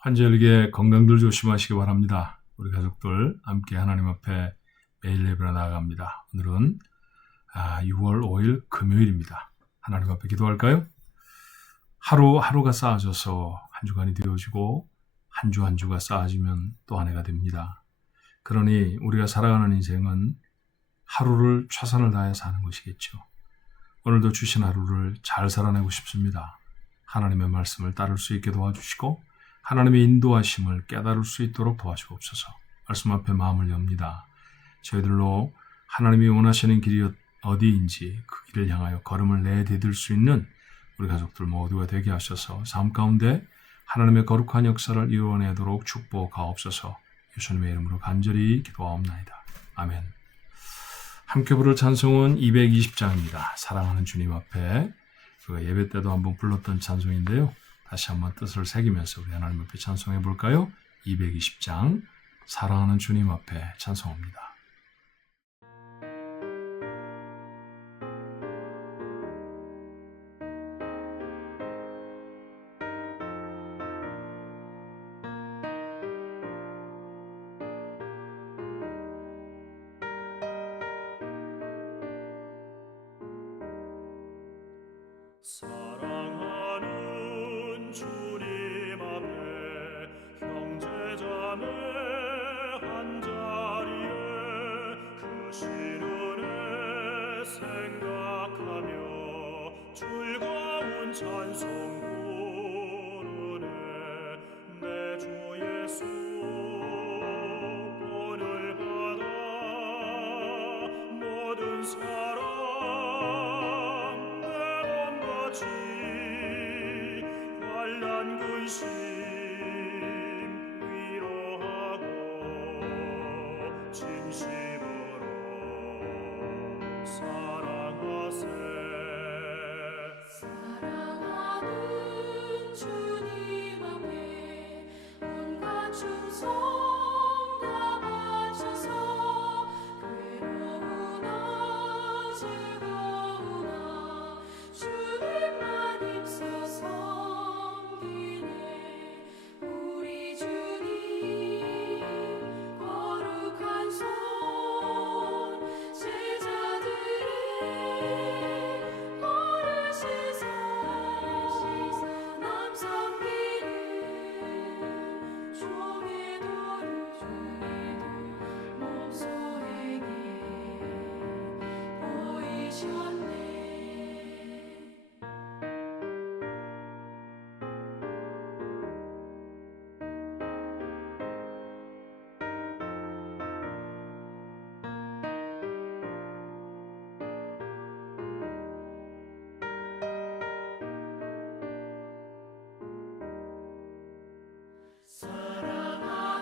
환절기에 건강들 조심하시기 바랍니다. 우리 가족들 함께 하나님 앞에 매일 예배로 나아갑니다. 오늘은 6월 5일 금요일입니다. 하나님 앞에 기도할까요? 하루하루가 쌓아져서 한 주간이 되어지고 한 주 한 주가 쌓아지면 또 한 해가 됩니다. 그러니 우리가 살아가는 인생은 하루를 최선을 다해 사는 것이겠죠. 오늘도 주신 하루를 잘 살아내고 싶습니다. 하나님의 말씀을 따를 수 있게 도와주시고 하나님의 인도하심을 깨달을 수 있도록 도와주옵소서. 말씀 앞에 마음을 엽니다. 저희들로 하나님이 원하시는 길이 어디인지 그 길을 향하여 걸음을 내디딜 수 있는 우리 가족들 모두가 되게 하셔서 삶 가운데 하나님의 거룩한 역사를 이루어내도록 축복하옵소서. 예수님의 이름으로 간절히 기도하옵나이다. 아멘. 함께 부를 찬송은 220장입니다. 사랑하는 주님 앞에 우리가 예배 때도 한번 불렀던 찬송인데요. 다시 한번 뜻을 새기면서 우리 하나님 앞에 찬송해 볼까요? 220장 사랑하는 주님 앞에 찬송합니다. 사랑하는 주님 앞에 형제자매 한자리에 그 시련에 생각하며 즐거운 찬송 부르네. 내 주 예수 본을 받아 모든 사랑 환난 근심 위로하고 진심으로 사랑하세. 사랑하는 주님 앞에 온갖 충성 다 바쳐서 괴로우나 즐거우나 주님만 힘써 섬기네. 우리 주님 거룩한 손 제자들의 어르시사 남 섬기는 종의 도를 몸소에게 보이셨네.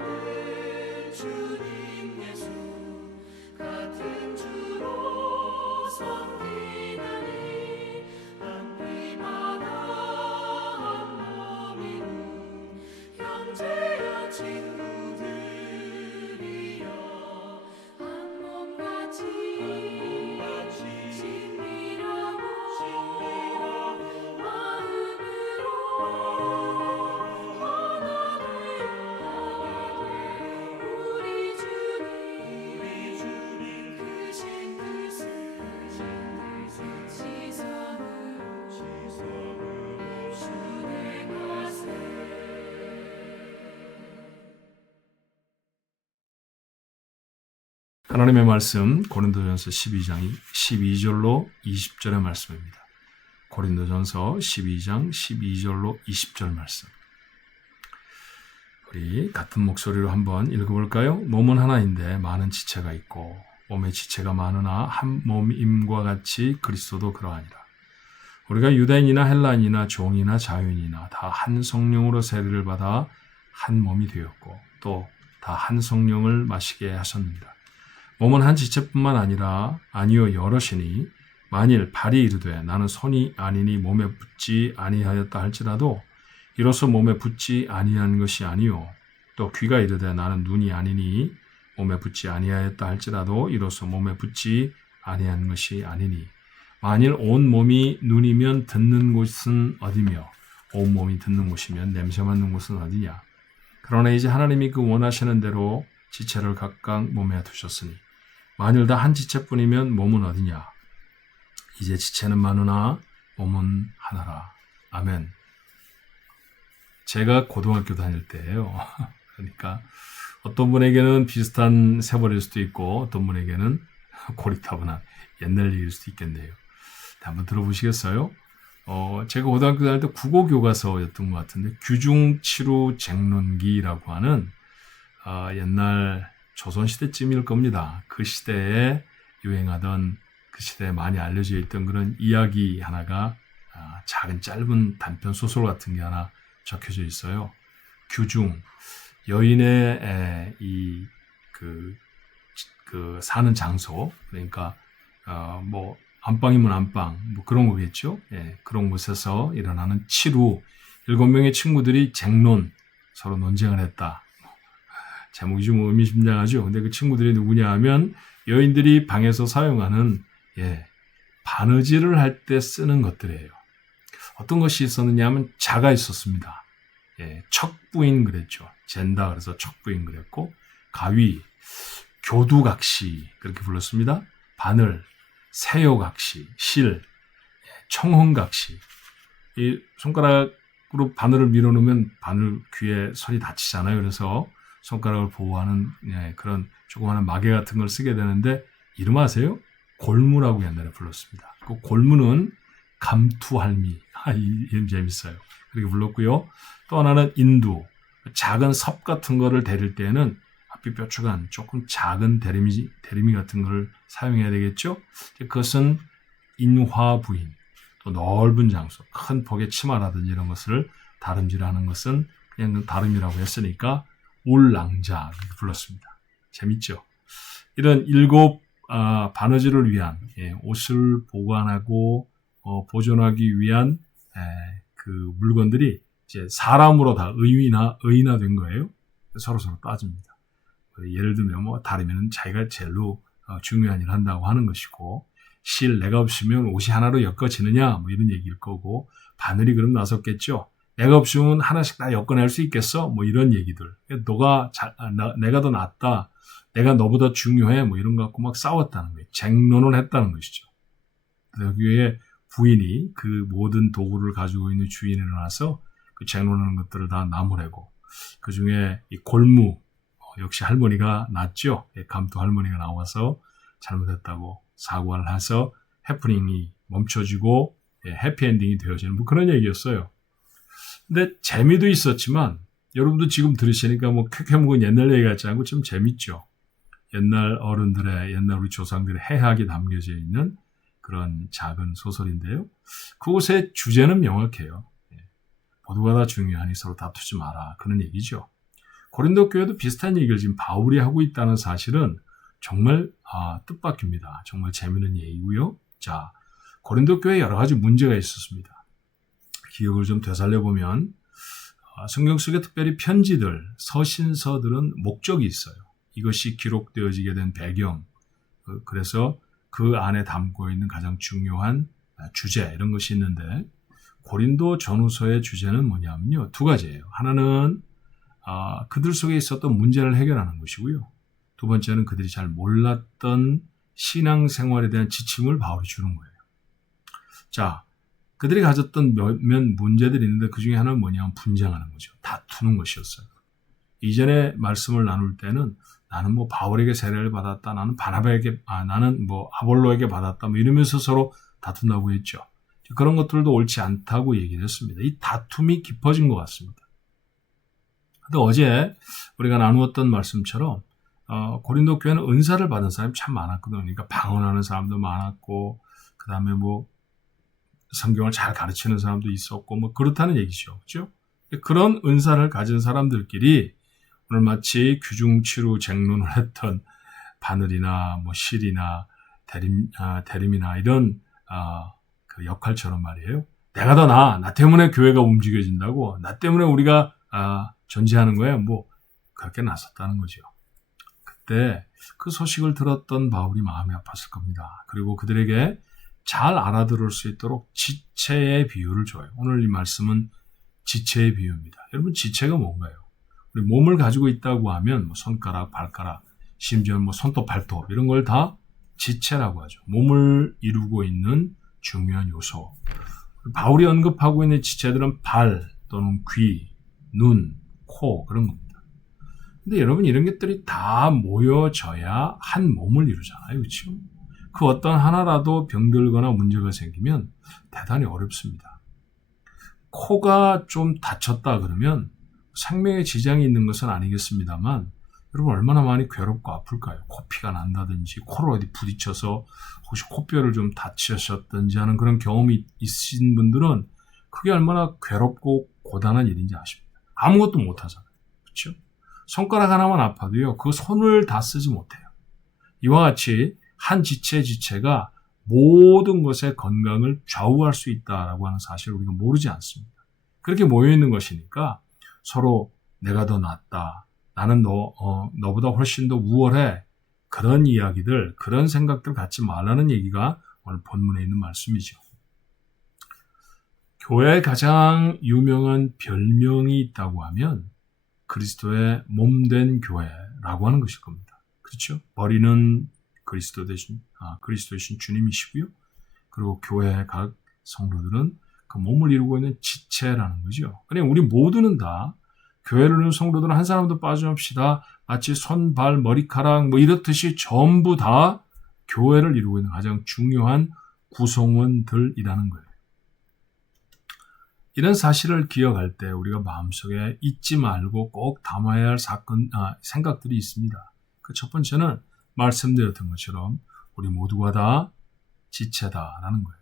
사랑하는 주님 예수 같은 주로 섬기나니 한 피마다 한 몸이루 형제여 친구들이여 한 몸같이 친밀하고 마음으로 하나 우리 주님 크신 뜻을 지성으로 준행하세. 하나님의 말씀 고린도전서 12절로 20절의 말씀입니다. 고린도전서 12장 12절로 20절 말씀. 우리 같은 목소리로 한번 읽어볼까요? 몸은 하나인데 많은 지체가 있고 몸의 지체가 많으나 한 몸임과 같이 그리스도도 그러하니라. 우리가 유대인이나 헬라인이나 종이나 자유인이나 다 한 성령으로 세례를 받아 한 몸이 되었고 또 다 한 성령을 마시게 하셨느니라. 몸은 한 지체뿐만 아니요 여럿이니 만일 발이 이르되 나는 손이 아니니 몸에 붙지 아니하였다 할지라도 이로써 몸에 붙지 아니한 것이 아니요 또 귀가 이르되 나는 눈이 아니니 몸에 붙지 아니하였다 할지라도 이로써 몸에 붙지 아니한 것이 아니니 만일 온 몸이 눈이면 듣는 곳은 어디며 온 몸이 듣는 곳이면 냄새 맡는 곳은 어디냐. 그러나 이제 하나님이 그 원하시는 대로 지체를 각각 몸에 두셨으니 만일 다 한 지체뿐이면 몸은 어디냐? 이제 지체는 많으나 몸은 하나라. 아멘. 제가 고등학교 다닐 때예요. 그러니까 어떤 분에게는 비슷한 세월일 수도 있고 어떤 분에게는 고리타분한 옛날 얘기일 수도 있겠네요. 한번 들어보시겠어요? 제가 고등학교 다닐 때 국어교과서였던 것 같은데 규중치루쟁론기라고 하는 옛날 조선시대쯤일 겁니다. 그 시대에 유행하던 그 시대에 많이 알려져 있던 그런 이야기 하나가 작은 짧은 단편 소설 같은 게 하나 적혀져 있어요. 규중 여인의 그 사는 장소 그러니까 뭐 안방이면 안방 뭐 그런 거겠죠. 예, 그런 곳에서 일어나는 치루 7명의 친구들이 쟁론 서로 논쟁을 했다. 제목이 좀 의미심장하죠. 근데 그 친구들이 누구냐 하면 여인들이 방에서 사용하는 바느질을 할 때 쓰는 것들이에요. 어떤 것이 있었느냐 하면 자가 있었습니다. 척부인 그랬죠. 젠다 그래서 척부인 그랬고 가위, 교두각시 그렇게 불렀습니다. 바늘, 세요각시, 실, 청혼각시. 이 손가락으로 바늘을 밀어놓으면 바늘 귀에 손이 다치잖아요. 그래서 손가락을 보호하는 그런 조그마한 마개 같은 걸 쓰게 되는데 이름 아세요? 골무라고 옛날에 불렀습니다. 그 골무는 감투할미. 이름 재밌어요. 그렇게 불렀고요. 또 하나는 인두. 작은 섭 같은 거를 데릴 때는 앞이 뾰족한 조금 작은 대리미 같은 걸 사용해야 되겠죠. 그것은 인화부인. 또 넓은 장소, 큰 폭의 치마라든지 이런 것을 다름질하는 것은 그냥 다름이라고 했으니까 울랑자 이렇게 불렀습니다. 재밌죠? 이런 7 바느질을 위한 옷을 보관하고 보존하기 위한 그 물건들이 이제 사람으로 다 의인화된 거예요. 서로 따집니다. 예를 들면 뭐 다르면은 자기가 제일로 중요한 일을 한다고 하는 것이고 실 내가 없으면 옷이 하나로 엮어지느냐 뭐 이런 얘기일 거고 바늘이 그럼 나섰겠죠. 내가 없으면 하나씩 다 엮어낼 수 있겠어? 뭐 이런 얘기들. 내가 더 낫다. 내가 너보다 중요해. 뭐 이런 거 갖고 막 싸웠다는 거예요. 쟁론을 했다는 것이죠. 여기에 부인이 그 모든 도구를 가지고 있는 주인이 일어나서 그 쟁론하는 것들을 다 나무래고 그 중에 이 골무 역시 할머니가 났죠. 감투 할머니가 나와서 잘못했다고 사과를 해서 해프닝이 멈춰지고 해피엔딩이 되어지는 뭐 그런 얘기였어요. 근데 재미도 있었지만 여러분도 지금 들으시니까 뭐 쾌쾌묵은 옛날 얘기 같지 않고 좀 재밌죠. 옛날 어른들의 옛날 우리 조상들의 해학이 담겨져 있는 그런 작은 소설인데요. 그곳의 주제는 명확해요. 모두가 다 중요하니 서로 다투지 마라. 그런 얘기죠. 고린도 교회도 비슷한 얘기를 지금 바울이 하고 있다는 사실은 정말 뜻밖입니다. 정말 재미있는 얘기고요. 자, 고린도 교회에 여러 가지 문제가 있었습니다. 기억을 좀 되살려보면 성경 속에 특별히 편지들, 서신서들은 목적이 있어요. 이것이 기록되어지게 된 배경, 그래서 그 안에 담고 있는 가장 중요한 주제 이런 것이 있는데 고린도 전후서의 주제는 뭐냐면요. 2가지예요. 하나는 그들 속에 있었던 문제를 해결하는 것이고요. 2번째는 그들이 잘 몰랐던 신앙생활에 대한 지침을 바울이 주는 거예요. 자, 그들이 가졌던 몇몇 문제들이 있는데 그 중에 하나는 뭐냐면 분쟁하는 거죠. 다투는 것이었어요. 이전에 말씀을 나눌 때는 나는 뭐 바울에게 세례를 받았다. 나는 나는 뭐 아볼로에게 받았다. 뭐 이러면서 서로 다툰다고 했죠. 그런 것들도 옳지 않다고 얘기를 했습니다. 이 다툼이 깊어진 것 같습니다. 근데 어제 우리가 나누었던 말씀처럼 고린도 교회는 은사를 받은 사람이 참 많았거든요. 그러니까 방언하는 사람도 많았고 그 다음에 뭐 성경을 잘 가르치는 사람도 있었고 뭐 그렇다는 얘기죠. 그렇죠? 그런 은사를 가진 사람들끼리 오늘 마치 규중치루 쟁론을 했던 바늘이나 뭐 실이나 대림이나 이런 그 역할처럼 말이에요. 내가 더 나아. 나 때문에 교회가 움직여진다고. 나 때문에 우리가 존재하는 거예요. 뭐 그렇게 나섰다는 거죠. 그때 그 소식을 들었던 바울이 마음이 아팠을 겁니다. 그리고 그들에게 잘 알아들을 수 있도록 지체의 비유를 줘요. 오늘 이 말씀은 지체의 비유입니다. 여러분 지체가 뭔가요? 우리 몸을 가지고 있다고 하면 뭐 손가락, 발가락, 심지어 뭐 손톱, 발톱 이런 걸 다 지체라고 하죠. 몸을 이루고 있는 중요한 요소. 바울이 언급하고 있는 지체들은 발 또는 귀, 눈, 코 그런 겁니다. 근데 여러분 이런 것들이 다 모여져야 한 몸을 이루잖아요. 그렇죠? 그 어떤 하나라도 병들거나 문제가 생기면 대단히 어렵습니다. 코가 좀 다쳤다 그러면 생명에 지장이 있는 것은 아니겠습니다만 여러분 얼마나 많이 괴롭고 아플까요? 코피가 난다든지 코를 어디 부딪혀서 혹시 코뼈를 좀 다치셨든지 하는 그런 경험이 있으신 분들은 그게 얼마나 괴롭고 고단한 일인지 아십니다. 아무것도 못하잖아요. 그렇죠? 손가락 하나만 아파도요. 그 손을 다 쓰지 못해요. 이와 같이 한 지체가 모든 것의 건강을 좌우할 수 있다라고 하는 사실을 우리가 모르지 않습니다. 그렇게 모여있는 것이니까 서로 내가 더 낫다. 나는 너보다 훨씬 더 우월해. 그런 이야기들, 그런 생각들 갖지 말라는 얘기가 오늘 본문에 있는 말씀이죠. 교회의 가장 유명한 별명이 있다고 하면 그리스도의 몸된 교회라고 하는 것일 겁니다. 그렇죠? 머리는 그리스도 되신 주님이시고요. 그리고 교회의 각 성도들은 그 몸을 이루고 있는 지체라는 거죠. 그러니까 우리 모두는 다 교회를 이루는 성도들은 한 사람도 빠짐없이 다 마치 손, 발, 머리카락 뭐 이렇듯이 전부 다 교회를 이루고 있는 가장 중요한 구성원들이라는 거예요. 이런 사실을 기억할 때 우리가 마음속에 잊지 말고 꼭 담아야 할 생각들이 있습니다. 그 첫 번째는 말씀드렸던 것처럼 우리 모두가 다 지체다라는 거예요.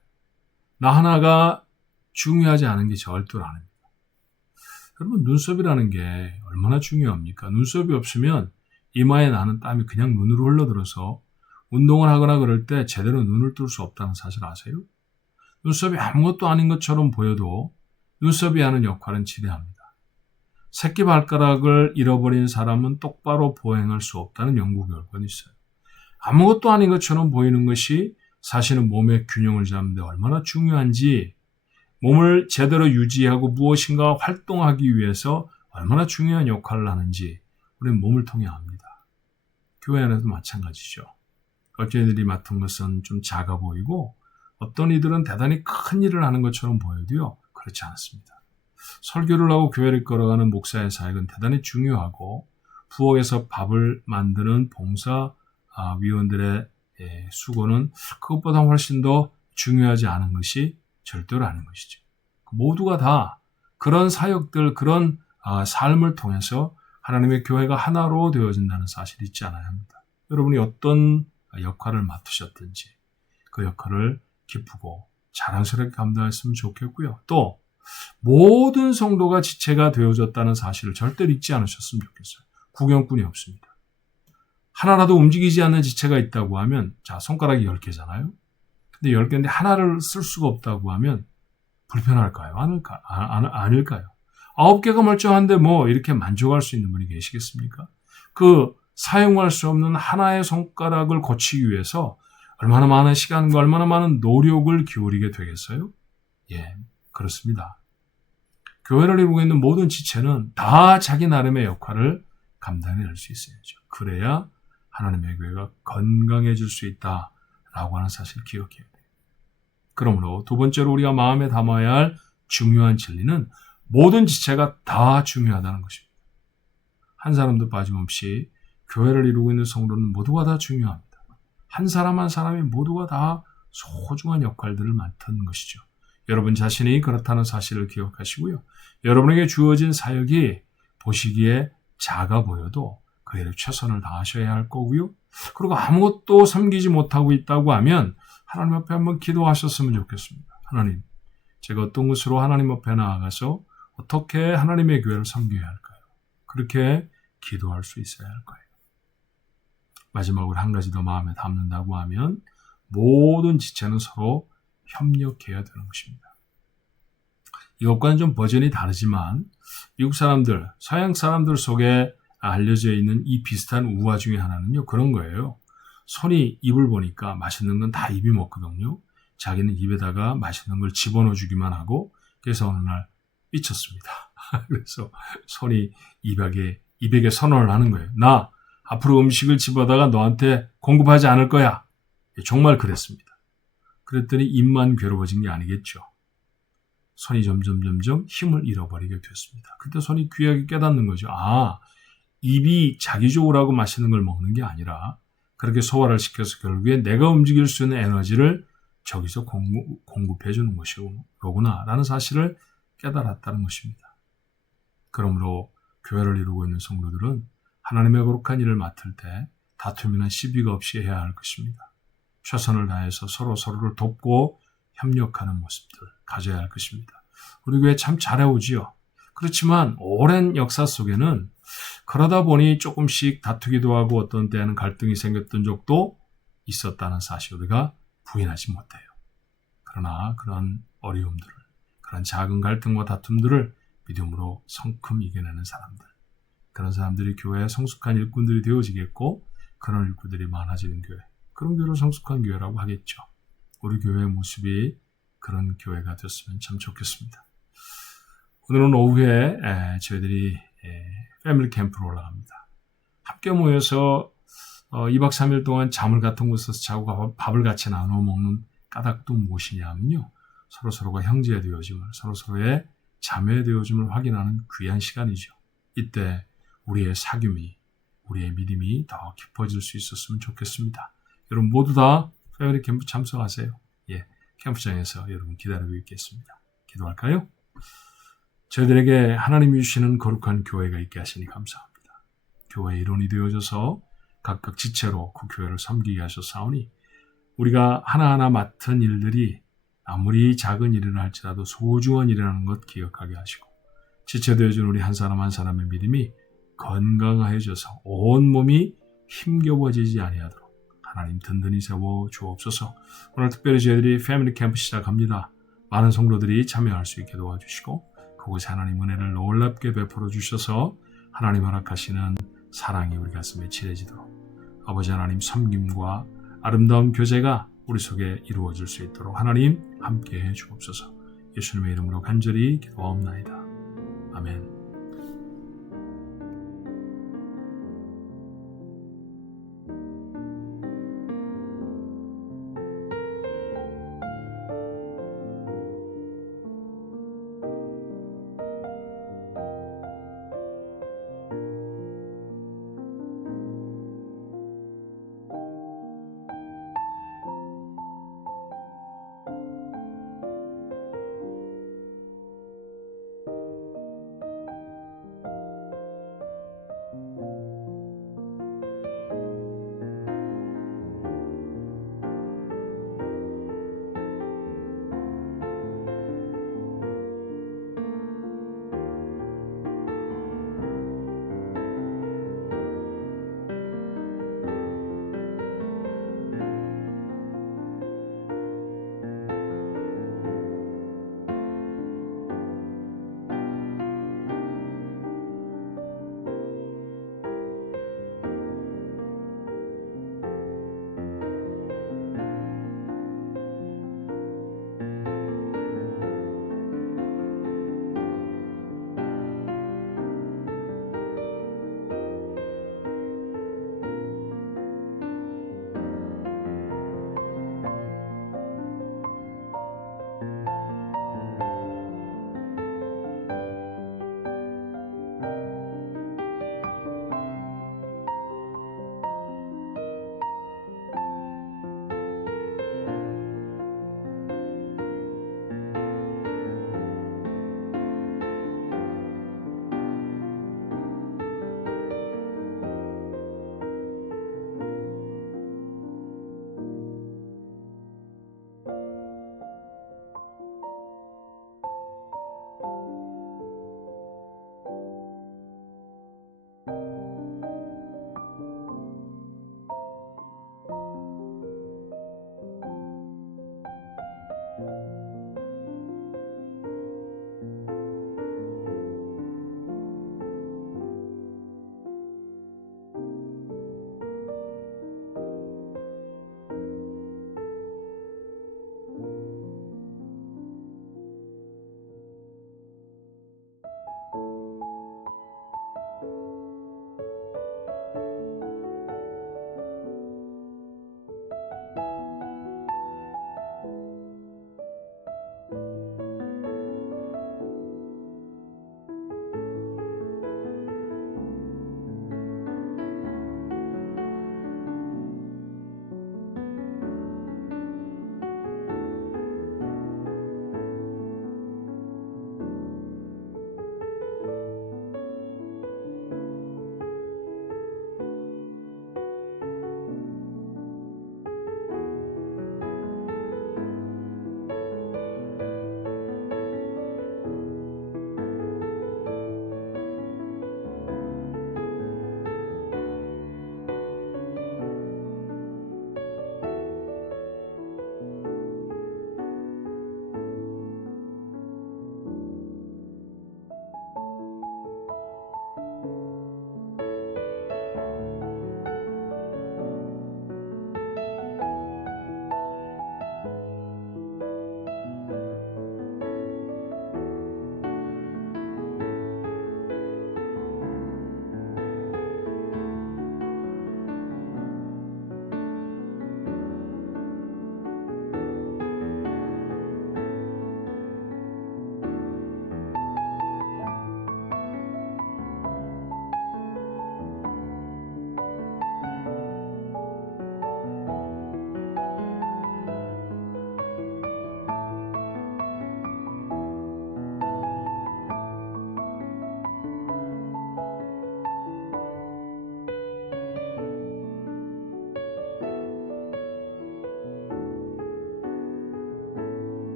나 하나가 중요하지 않은 게 절대로 아닙니다. 여러분 눈썹이라는 게 얼마나 중요합니까? 눈썹이 없으면 이마에 나는 땀이 그냥 눈으로 흘러들어서 운동을 하거나 그럴 때 제대로 눈을 뜰 수 없다는 사실 아세요? 눈썹이 아무것도 아닌 것처럼 보여도 눈썹이 하는 역할은 지대합니다. 새끼발가락을 잃어버린 사람은 똑바로 보행할 수 없다는 연구 결과가 있어요. 아무것도 아닌 것처럼 보이는 것이 사실은 몸의 균형을 잡는 데 얼마나 중요한지, 몸을 제대로 유지하고 무엇인가 활동하기 위해서 얼마나 중요한 역할을 하는지 우리는 몸을 통해 압니다. 교회 안에도 마찬가지죠. 어떤 이들이 맡은 것은 좀 작아 보이고 어떤 이들은 대단히 큰 일을 하는 것처럼 보여도요. 그렇지 않습니다. 설교를 하고 교회를 걸어가는 목사의 사역은 대단히 중요하고 부엌에서 밥을 만드는 봉사위원들의 수고는 그것보다 훨씬 더 중요하지 않은 것이 절대로 아닌 것이죠. 모두가 다 그런 사역들, 그런 삶을 통해서 하나님의 교회가 하나로 되어진다는 사실이 있지 않아야 합니다. 여러분이 어떤 역할을 맡으셨든지 그 역할을 기쁘고 자랑스럽게 감당했으면 좋겠고요. 또 모든 성도가 지체가 되어졌다는 사실을 절대로 잊지 않으셨으면 좋겠어요. 구경꾼이 없습니다. 하나라도 움직이지 않는 지체가 있다고 하면 자 손가락이 10개잖아요. 근데 10개인데 하나를 쓸 수가 없다고 하면 불편할까요? 아닐까요? 9개가 멀쩡한데 뭐 이렇게 만족할 수 있는 분이 계시겠습니까? 그 사용할 수 없는 하나의 손가락을 고치기 위해서 얼마나 많은 시간과 얼마나 많은 노력을 기울이게 되겠어요? 예, 그렇습니다. 교회를 이루고 있는 모든 지체는 다 자기 나름의 역할을 감당해낼 수 있어야죠. 그래야 하나님의 교회가 건강해질 수 있다라고 하는 사실을 기억해야 돼요. 그러므로 두 번째로 우리가 마음에 담아야 할 중요한 진리는 모든 지체가 다 중요하다는 것입니다. 한 사람도 빠짐없이 교회를 이루고 있는 성도는 모두가 다 중요합니다. 한 사람 한 사람이 모두가 다 소중한 역할들을 맡은 것이죠. 여러분 자신이 그렇다는 사실을 기억하시고요. 여러분에게 주어진 사역이 보시기에 작아 보여도 그 일에 최선을 다하셔야 할 거고요. 그리고 아무것도 섬기지 못하고 있다고 하면 하나님 앞에 한번 기도하셨으면 좋겠습니다. 하나님, 제가 어떤 것으로 하나님 앞에 나아가서 어떻게 하나님의 교회를 섬겨야 할까요? 그렇게 기도할 수 있어야 할 거예요. 마지막으로 한 가지 더 마음에 담는다고 하면 모든 지체는 서로 협력해야 되는 것입니다. 이것과는 좀 버전이 다르지만 미국 사람들, 서양 사람들 속에 알려져 있는 이 비슷한 우화 중에 하나는요. 그런 거예요. 손이 입을 보니까 맛있는 건 다 입이 먹거든요. 자기는 입에다가 맛있는 걸 집어넣어 주기만 하고 그래서 어느 날 삐쳤습니다. 그래서 손이 입에 입에게 선언을 하는 거예요. 나 앞으로 음식을 집어다가 너한테 공급하지 않을 거야. 정말 그랬습니다. 그랬더니 입만 괴로워진 게 아니겠죠. 손이 점점 힘을 잃어버리게 됐습니다. 그때 손이 귀하게 깨닫는 거죠. 아, 입이 자기 좋으라고 맛있는 걸 먹는 게 아니라 그렇게 소화를 시켜서 결국에 내가 움직일 수 있는 에너지를 저기서 공급해 주는 것이구나 라는 사실을 깨달았다는 것입니다. 그러므로 교회를 이루고 있는 성도들은 하나님의 거룩한 일을 맡을 때 다툼이나 시비가 없이 해야 할 것입니다. 최선을 다해서 서로를 돕고 협력하는 모습들 가져야 할 것입니다. 우리 교회 참 잘해오지요. 그렇지만 오랜 역사 속에는 그러다 보니 조금씩 다투기도 하고 어떤 때는 갈등이 생겼던 적도 있었다는 사실 우리가 부인하지 못해요. 그러나 그런 어려움들을, 그런 작은 갈등과 다툼들을 믿음으로 성큼 이겨내는 사람들, 그런 사람들이 교회의 성숙한 일꾼들이 되어지겠고 그런 일꾼들이 많아지는 교회, 그런 교회를 성숙한 교회라고 하겠죠. 우리 교회의 모습이 그런 교회가 됐으면 참 좋겠습니다. 오늘은 오후에 저희들이 패밀리 캠프로 올라갑니다. 함께 모여서 2박 3일 동안 잠을 같은 곳에서 자고 밥을 같이 나눠 먹는 까닭도 무엇이냐면요. 서로가 형제 되어짐을, 서로의 자매 되어짐을 확인하는 귀한 시간이죠. 이때 우리의 사귐이, 우리의 믿음이 더 깊어질 수 있었으면 좋겠습니다. 여러분 모두 다 패밀리 캠프 참석하세요. 캠프장에서 여러분 기다리고 있겠습니다. 기도할까요? 저희들에게 하나님이 주시는 거룩한 교회가 있게 하시니 감사합니다. 교회의 일원이 되어져서 각각 지체로 그 교회를 섬기게 하셨사오니 우리가 하나하나 맡은 일들이 아무리 작은 일이라 할지라도 소중한 일이라는 것 기억하게 하시고 지체되어진 우리 한 사람 한 사람의 믿음이 건강해져서 온몸이 힘겨워지지 아니하도록 하나님 든든히 세워 주옵소서. 오늘 특별히 저희들이 패밀리 캠프 시작합니다. 많은 성도들이 참여할 수 있게 도와주시고 그곳에 하나님 은혜를 놀랍게 베풀어 주셔서 하나님 허락하시는 사랑이 우리 가슴에 칠해지도록 아버지 하나님 섬김과 아름다운 교제가 우리 속에 이루어질 수 있도록 하나님 함께해 주옵소서. 예수님의 이름으로 간절히 기도하옵나이다. 아멘.